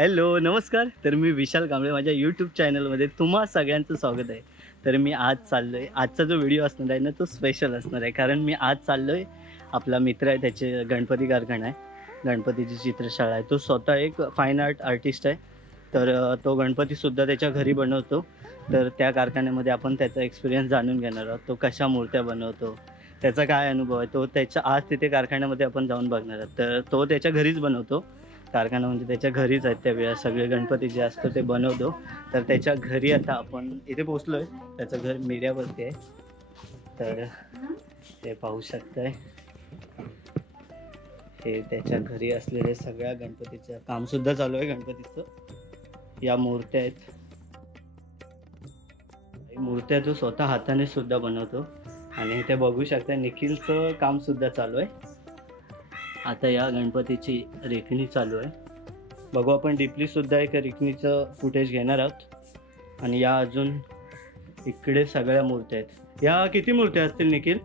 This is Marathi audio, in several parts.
हॅलो, नमस्कार. तर मी विशाल कांबळे माझ्या यूट्यूब चॅनलमध्ये तुम्हा सगळ्यांचं स्वागत आहे. तर मी आज चाललो आहे, आजचा जो व्हिडिओ असणार आहे ना, तो स्पेशल असणार आहे. कारण मी आज चाललो आहे, आपला मित्र आहे त्याचे गणपती कारखाना आहे, गणपतीची चित्रशाळा आहे. तो स्वतः एक फाईन आर्ट आर्टिस्ट आहे. तर तो गणपतीसुद्धा त्याच्या घरी बनवतो. तर त्या कारखान्यामध्ये आपण त्याचा एक्सपिरियन्स जाणून घेणार आहोत. तो कशा मूर्त्या बनवतो, त्याचा काय अनुभव आहे, तो त्याच्या आज तिथे कारखान्यामध्ये आपण जाऊन बघणार आहोत. तर तो त्याच्या घरीच बनवतो. कारखाना म्हणजे त्याच्या घरीच आहेत त्यावेळेला सगळे गणपती जे असतं ते बनवतो. तर त्याच्या घरी आता आपण इथे पोचलो आहे. त्याचं घर मीडियावरती आहे. तर ते पाहू शकताय, हे त्याच्या घरी असलेले सगळ्या गणपतीचं कामसुद्धा चालू आहे. गणपतीचं या मूर्त्या आहेत, मूर्त्या तो स्वतः हाताने सुद्धा बनवतो. आणि इथे बघू शकता निखिलचं कामसुद्धा चालू आहे. आता या गणपतीची रेखणी चालू आहे. बघू आपण डीपली सुद्धा एक रेखणीचं फुटेज घेणार आहोत. आणि या अजून इकडे सगळ्या मूर्त्या आहेत. या किती मूर्त्या असतील निखिल?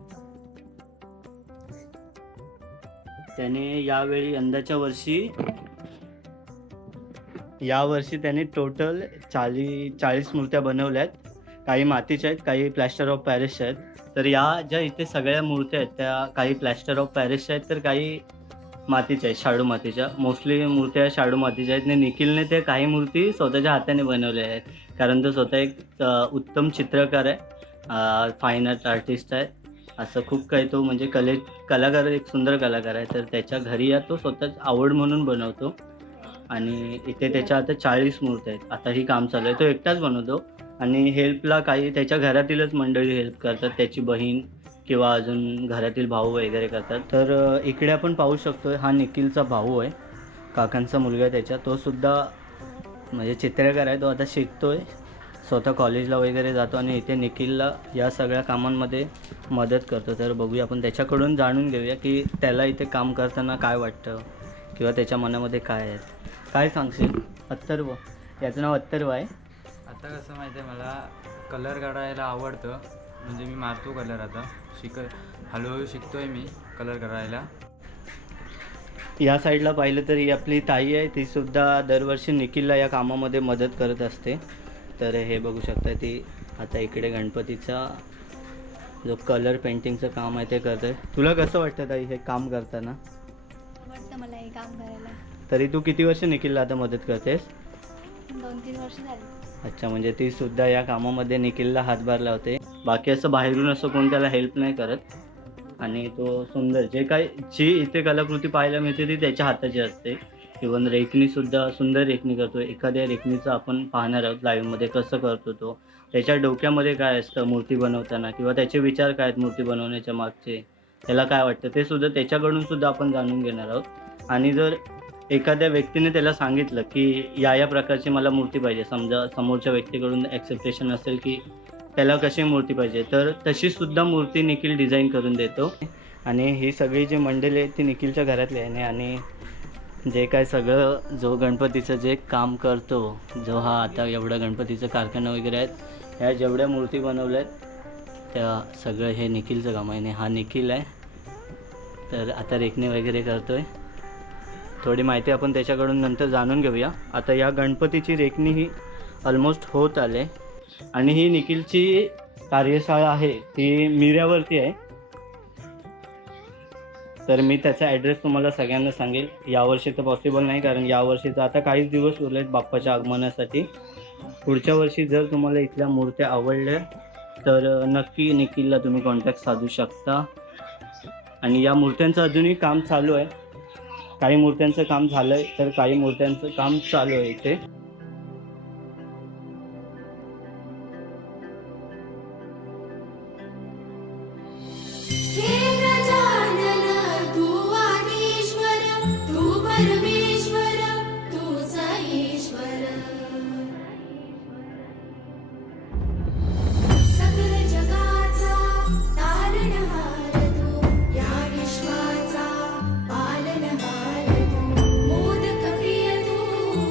त्याने यावेळी यंदाच्या वर्षी त्याने टोटल 40 मूर्त्या बनवल्या आहेत. काही मातीच्या आहेत, काही प्लॅस्टर ऑफ पॅरिसच्या आहेत. तर या ज्या इथे सगळ्या मूर्त्या आहेत त्या काही प्लॅस्टर ऑफ पॅरिसच्या आहेत, तर काही मातीच्या आहेत, शाडू मातीच्या. मोस्टली मूर्त्या शाडू मातीच्या आहेत. आणि निखिलने ते काही मूर्ती स्वतःच्या हाताने बनवल्या आहेत. कारण तो स्वतः एक उत्तम चित्रकार आहे, फाईन आर्ट आर्टिस्ट आहे. असं खूप काही तो म्हणजे कलाकार, एक सुंदर कलाकार आहे. तर त्याच्या घरी या तो स्वतःच आवड म्हणून बनवतो. आणि इथे त्याच्या आता 40 मूर्त्या आहेत. आता ही काम चालू आहे. तो एकटाच बनवतो आणि हेल्पला काही त्याच्या घरातीलच मंडळी हेल्प करतात. त्याची बहीण किंवा अजून घरातील भाऊ वगैरे करतात. तर इकडे आपण पाहू शकतो, हा निखिलचा भाऊ आहे, काकांचा मुलगा आहे त्याच्या. तो सुद्धा म्हणजे चित्रकार आहे. तो आता शिकतो आहे, स्वतः कॉलेजला वगैरे जातो आणि इथे निखिलला या सगळ्या कामांमध्ये मदत करतो. तर बघूया आपण त्याच्याकडून जाणून घेऊया की त्याला इथे काम करताना काय वाटतं किंवा त्याच्या मनामध्ये काय आहे. काय सांगशील? अत्तर्व, याचं नाव अत्तर्व आहे. आता कसं माहिती आहे, मला कलर काढायला आवडतं. म्हणजे मी मारतो कलर. आता हळूहळू शिकतो आहे मी कलर करायला. या साईडला पाहिलं तर ही आपली ताई आहे. ती सुद्धा दरवर्षी निखिलला या कामामध्ये मदत करत असते. तर हे बघू शकता, ती आता इकडे गणपतीचा जो कलर पेंटिंगचं काम आहे ते करते. तुला कसं वाटतं ताई हे काम करताना? वाटतं मला हे काम करायला. तरी तू किती वर्ष निखिलला आता मदत करतेस? 2-3 वर्ष झाली. अच्छा, म्हणजे ती सुद्धा या कामामध्ये निखिलला हातभार लावते. बाकी असं बाहेरून असं कोण त्याला हेल्प नाही करत. आणि तो सुंदर जी इथे कलाकृती पाहायला मिळते ती त्याच्या हाताची असते. इव्हन रेखणीसुद्धा सुंदर रेखणी करतो. एखाद्या रेखणीचं आपण पाहणार आहोत लाईव्हमध्ये, कसं करतो तो, त्याच्या डोक्यामध्ये काय असतं मूर्ती बनवताना, किंवा त्याचे विचार काय आहेत मूर्ती बनवण्याच्या मागचे, त्याला काय वाटतं ते सुद्धा त्याच्याकडून सुद्धा आपण जाणून घेणार आहोत. आणि जर एखाद्या व्यक्तीने त्याला सांगितलं की या प्रकारची मला मूर्ती पाहिजे, समजा समोरच्या व्यक्तीकडून ॲक्सेप्टेशन असेल की त्याला कशी मूर्ती पाहिजे, तर तशीसुद्धा मूर्ती निखिल डिझाईन करून देतो. आणि ही सगळी जी मंडळी आहेत ती निखिलच्या घरातली आहे. आणि जे काय सगळं जो गणपतीचं जे काम करतो, जो हा आता एवढं गणपतीचं कारखाना वगैरे आहेत, ह्या जेवढ्या मूर्ती बनवल्या आहेत त्या सगळं हे निखिलचं काम आहे. आणि हा निखिल आहे. तर आता रेखणी वगैरे करतो आहे. थोडी माहिती आपण त्याच्याकडून नंतर जाणून घेऊया. आता या गणपतीची रेखणी ही ऑलमोस्ट होत आले. आणि ही निखिलची कार्यशाळा आहे ती मीऱ्यावरती आहे. तर मी त्याचा ॲड्रेस तुम्हाला सगळ्यांना सांगेल. यावर्षी तर पॉसिबल नाही, कारण यावर्षीचं आता काहीच दिवस उरले आहेत बाप्पाच्या आगमनासाठी. पुढच्या वर्षी जर तुम्हाला इथल्या मूर्त्या आवडल्या तर नक्की निखिलला तुम्ही कॉन्टॅक्ट साधू शकता. आणि या मूर्त्यांचं अजूनही काम चालू आहे. काही मूर्त्यांचं काम झालं आहे, तर काही मूर्त्यांचं काम चालू आहे इथे.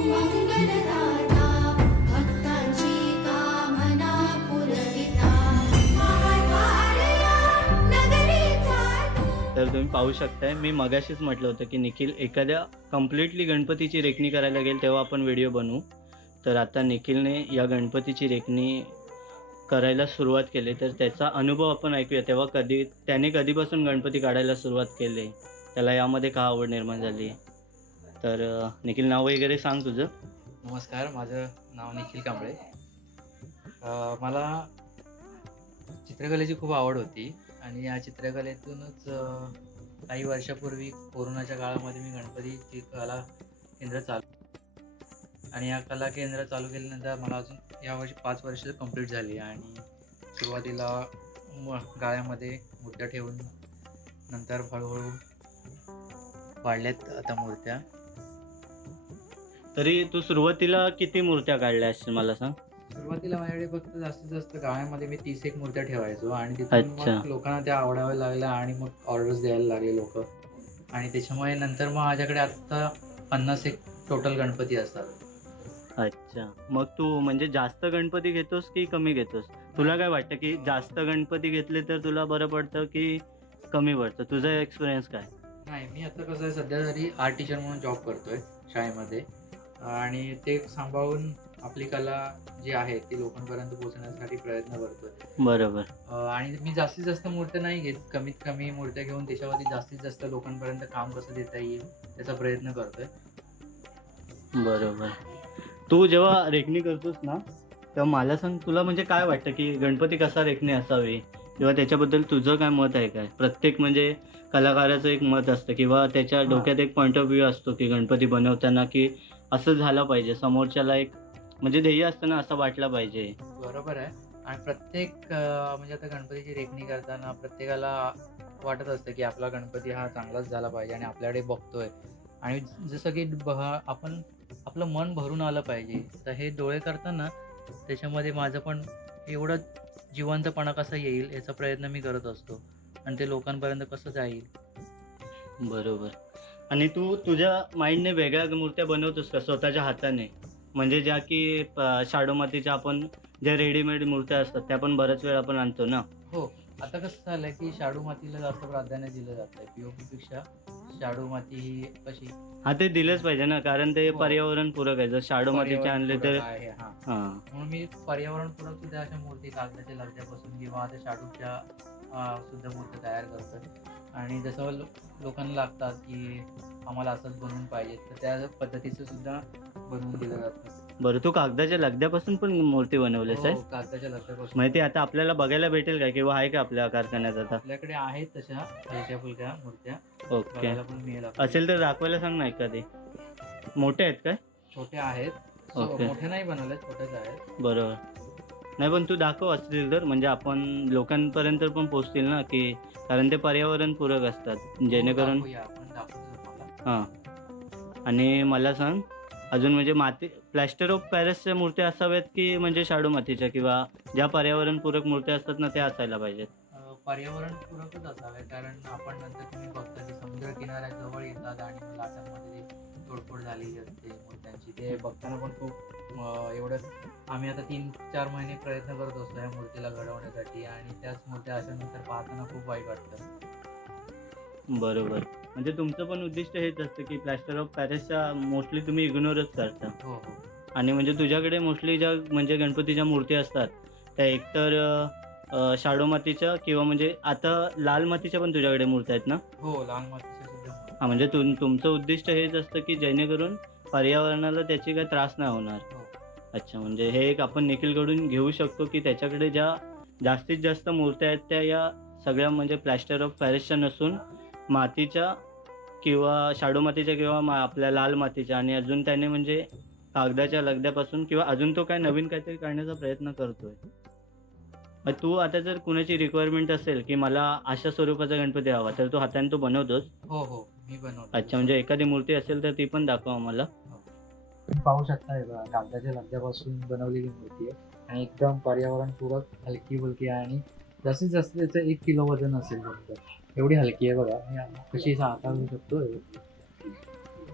मंगल पाहू शकताय, मी मगाशीच म्हटलं होतं की निखिल एखाद्या कम्प्लिटली गणपतीची रेखणी करायला गेल तेव्हा आपण व्हिडिओ बनवू. तर आता निखिलने या गणपतीची रेखणी करायला सुरुवात केली, तर त्याचा अनुभव आपण ऐकूया. तेव्हा त्याने कधीपासून गणपती काढायला सुरुवात केली, त्याला यामध्ये का आवड निर्माण झाली. तर निखिल, नाव वगैरे सांग तुझं. नमस्कार, माझं नाव निखिल कांबळे. मला चित्रकलेची खूप आवड होती आणि या चित्रकलेतूनच काही वर्षापूर्वी कोरोनाच्या काळामध्ये मी गणपतीची कला केंद्र आणि या कला केंद्र चालू केल्यानंतर मला अजून यावर्षी 5 वर्ष कंप्लीट झाली आणि सुरुवातीला गाळ्यामध्ये मूर्त्या ठेवून नंतर हळूहळू वाढल्यात आता मूर्त्या. तरी तू सुरुवातीला किती मूर्त्या काढल्या असतील मला सांग. सुरुवातीला माझ्याकडे फक्त जास्तीत जास्त गाळ्यामध्ये मी 31 मूर्त्या ठेवायचो आणि तिथून अच्छा. मग लोकांना त्या आवडाव्या लागल्या आणि मग ऑर्डर्स द्यायला लागले लोक आणि त्याच्यामुळे नंतर मग माझ्याकडे आता 51 टोटल गणपती असतात. अच्छा, मग तू म्हणजे जास्त गणपती घेतोस की कमी घेतोस? तुला काय वाटतं की जास्त गणपती घेतले तर तुला बरं पडतं की कमी पडतं? तुझा एक्सपिरियन्स काय? नाही, मी आता कसं आहे, सध्या तरी आर्ट टीचर म्हणून जॉब करतोय शाळेमध्ये आणि ते सांभाळून आपली कला जी आहे ती लोकांपर्यंत पोहोचण्यासाठी प्रयत्न करतोय. बरोबर. आणि मी जास्तीत जास्त मूर्त्या नाही घेत, कमीत कमी मूर्त्या घेऊन त्याच्यावरती जास्तीत जास्त लोकांपर्यंत काम कसं देता येईल त्याचा प्रयत्न करतोय. बरोबर. तू जेव्हा रेखणी करतोस ना, तेव्हा मला सांग, तुला म्हणजे काय वाटतं की गणपती कसा रेखणी असावी किंवा त्याच्याबद्दल तुझं काय मत आहे काय? प्रत्येक म्हणजे कलाकाराचं एक मत असतं किंवा त्याच्या डोक्यात एक पॉईंट ऑफ व्ह्यू असतो की गणपती बनवताना की असं झालं पाहिजे, समोरच्याला एक म्हणजे ध्येय असतं ना, असं वाटलं पाहिजे. बरोबर आहे. आणि प्रत्येक म्हणजे आता गणपतीची रेखणी करताना प्रत्येकाला वाटत असतं की आपला गणपती हा चांगलाच झाला पाहिजे आणि आपल्याकडे बघतोय आणि जसं की आपण आपलं मन भरून आलं पाहिजे. तर हे डोळे करताना त्याच्यामध्ये माझं पण एवढं जिवंतपणा कसा येईल याचा प्रयत्न मी करत असतो आणि ते लोकांपर्यंत कसं जाईल. बरोबर. आणि तू तुझ्या माइंडने वेगळ्या मूर्त्या बनवतोस का स्वतःच्या हाताने? म्हणजे ज्या की शाडू मातीच्या आपण ज्या रेडीमेड मूर्त्या असतात त्या पण बऱ्याच वेळ आपण आणतो ना. हो, आता कसं झालंय की शाडू मातीला जास्त प्राधान्य दिलं जात आहे. पीओपीपेक्षा शाडू माती ही कशी हा, ते दिलंच पाहिजे ना, कारण ते हो. पर्यावरणपूरक आहे. जर शाडू मातीचे आणले तर पर्यावरणपूरक आहे, हां. हां. म्हणून मी पर्यावरणपूरक सुद्धा अशा मूर्ती कागदाच्या लगद्यापासून किंवा आता शाडूच्या सुद्धा मूर्ती तयार करतो आणि जसं लोकांना लागतात की आम्हाला असंच बनवून पाहिजे तर त्या पद्धतीचं सुद्धा बनवून दिलं जातं. बरं, तू कागदाच्या लगद्यापासून पण मूर्ती बनवलेस हो, आहे? कागदाच्या लगद्यापासून. माहिती आता आपल्याला बघायला भेटेल का किंवा आहे का आपल्या कारखान्यात आता? आपल्याकडे आहेत तशा हलक्या फुलक्या मूर्त्या ओके. बघायला पण मिळेल आपल्याला. असेल तर दाखवायला सांग ना एखादी. मोठे आहेत काय? छोट्या आहेत. ओके. मोठ्या नाही बनवल्या, छोट्याच आहेत. बरोबर. नाही, पण तू दाखव असतील तर, म्हणजे आपण लोकांपर्यंत पण पोहोचतील ना, की कारण ते पर्यावरणपूरक असतात जेणेकरून. दाखवूया, आपण दाखवतो तुम्हाला. हां. आणि मला सांग अजून, म्हणजे प्लॅस्टर ऑफ पॅरिसच्या मूर्त्या असाव्यात की म्हणजे शाडू मातीच्या किंवा ज्या पर्यावरणपूरक मूर्त्या असतात ना त्या असायला पाहिजेत? पर्यावरणपूरकच असावे, कारण आपण नंतर तुम्ही बघता की समुद्र किनाऱ्याजवळ येतात आणि मग लाटांमध्ये तोडफोड झालेली असते मूर्त्यांची. ते बघताना पण खूप एवढं आम्ही आता 3-4 महिने प्रयत्न करत असतो या मूर्तीला घडवण्यासाठी आणि त्याच मूर्त्या अशा नंतर पाहताना खूप वाईट वाटतं. बरोबर. म्हणजे तुमचं पण उद्दिष्ट हेच असतं की प्लॅस्टर ऑफ पॅरिसच्या मोस्टली तुम्ही इग्नोरच करता. हो हो. आणि म्हणजे तुझ्याकडे मोस्टली ज्या म्हणजे गणपतीच्या मूर्ती असतात त्या एकतर शाडू मातीच्या किंवा म्हणजे आता लाल मातीच्या पण तुझ्याकडे मूर्त्या आहेत ना? हो, लाल मातीच्या सुद्धा. हां, म्हणजे तुमचं उद्दिष्ट हेच असतं की जेणेकरून पर्यावरणाला त्याची काही त्रास नाही होणार. हो. अच्छा, म्हणजे हे एक आपण निखिलकडून घेऊ शकतो की त्याच्याकडे ज्या जास्तीत जास्त मूर्त्या आहेत त्या या सगळ्या म्हणजे प्लॅस्टर ऑफ पॅरिसच्या नसून मातीच्या किंवा शाडू मातीच्या किंवा आपल्या लाल मातीच्या, आणि अजून त्याने म्हणजे कागदाच्या लगद्यापासून किंवा अजून तो काय नवीन काहीतरी करण्याचा प्रयत्न करतोय. मग तू आता जर कुणाची रिक्वायरमेंट असेल की मला अशा स्वरूपाचा गणपती हवा तर तू हाताने तो बनवतोस? हो हो, मी बनवतो. अच्छा, म्हणजे एखादी मूर्ती असेल तर ती पण दाखव आम्हाला. तुम्ही पाहू शकता, हे बघा, कागदाच्या लगद्यापासून बनवलेली मूर्ती आहे आणि एकदम पर्यावरणपूरक, हलकी फुलकी आहे आणि जास्तीत जास्त त्याचं 1 किलो वजन असेल फक्त. एवढी हलकी आहे बघा, मी कशी हाताळू शकतो.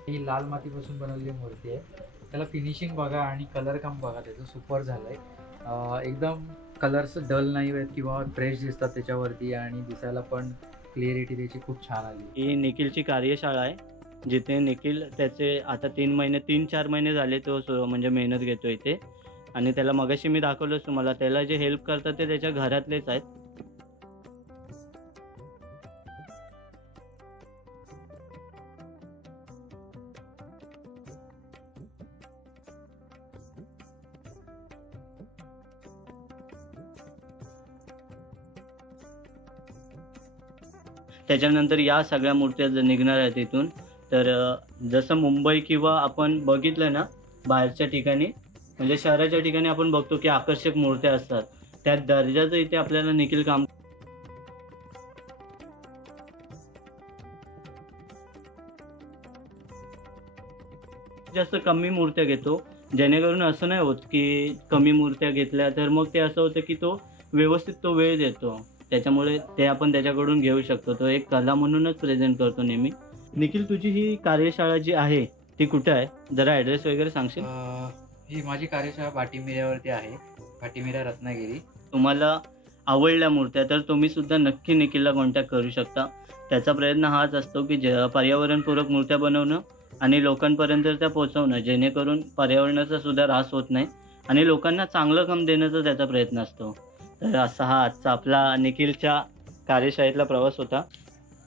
ही लाल मातीपासून बनवलेली मूर्ती आहे. त्याला फिनिशिंग बघा आणि कलर काम बघा, त्याचं सुपर झालं आहे. एकदम कलर्स डल नाही आहेत किंवा फ्रेश दिसतात त्याच्यावरती आणि दिसायला पण क्लिअरिटी त्याची खूप छान आली. ही निखिलची कार्यशाळा आहे, जिथे निखिल त्याचे आता 3-4 महिने झाले तो म्हणजे मेहनत घेतो इथे. आणि त्याला मगाशी मी दाखवलंच तुम्हाला, त्याला जे हेल्प करतात ते त्याच्या घरातलेच आहेत. त्याच्यानंतर या सगळ्या मूर्त्या निघणार आहेत इथून. तर जसं मुंबई किंवा आपण बघितलं ना बाहेरच्या ठिकाणी, म्हणजे शहराच्या ठिकाणी आपण बघतो की आकर्षक मूर्त्या असतात, त्या दर्जाचं इथे आपल्याला निखिल काम जास्त कमी मूर्त्या घेतो, जेणेकरून असं नाही होत की कमी मूर्त्या घेतल्या तर मग ते असं होतं की तो व्यवस्थित तो वेळ देतो. त्याच्यामुळे ते आपण त्याच्याकडून घेऊ शकतो. तो एक कला म्हणूनच प्रेझेंट करतो नेहमी. निखिल, तुझी ही कार्यशाळा जी आहे ती कुठे आहे? जरा ॲड्रेस वगैरे सांगशील? ही माझी कार्यशाळा भाटीमिऱ्यावरती आहे, भाटीमिरा रत्नागिरी. तुम्हाला आवडल्या मूर्त्या तर तुम्ही सुद्धा नक्की निखिलला कॉन्टॅक्ट करू शकता. त्याचा प्रयत्न हाच असतो की पर्यावरणपूरक मूर्त्या बनवणं आणि लोकांपर्यंत त्या पोहोचवणं, जेणेकरून पर्यावरणाचा सुद्धा ऱ्हास होत नाही आणि लोकांना चांगलं काम देण्याचा त्याचा प्रयत्न असतो. तर असा हा आजचा आपला निखिलच्या कार्यशाळेतला प्रवास होता.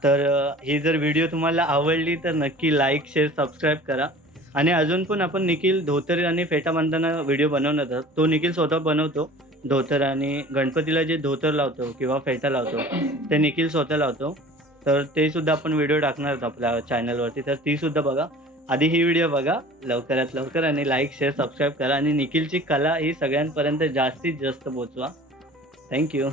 तर ही जर व्हिडिओ तुम्हाला आवडली तर नक्की लाईक, शेअर, सबस्क्राईब करा. आणि अजून पण आपण निखिल धोतर आणि फेटा बांधताना व्हिडिओ बनवणार आहोत. तो निखिल स्वतः बनवतो धोतर, आणि गणपतीला जे धोतर लावतो किंवा फेटा लावतो ते निखिल स्वतः लावतो. तर ते सुद्धा आपण व्हिडिओ टाकणार आहोत आपल्या चॅनलवरती, तर ती सुद्धा बघा. आधी ही व्हिडिओ बघा लवकरात लवकर आणि लाईक, शेअर, सबस्क्राईब करा आणि निखिलची कला ही सगळ्यांपर्यंत जास्तीत जास्त पोहोचवा. थँक्यू.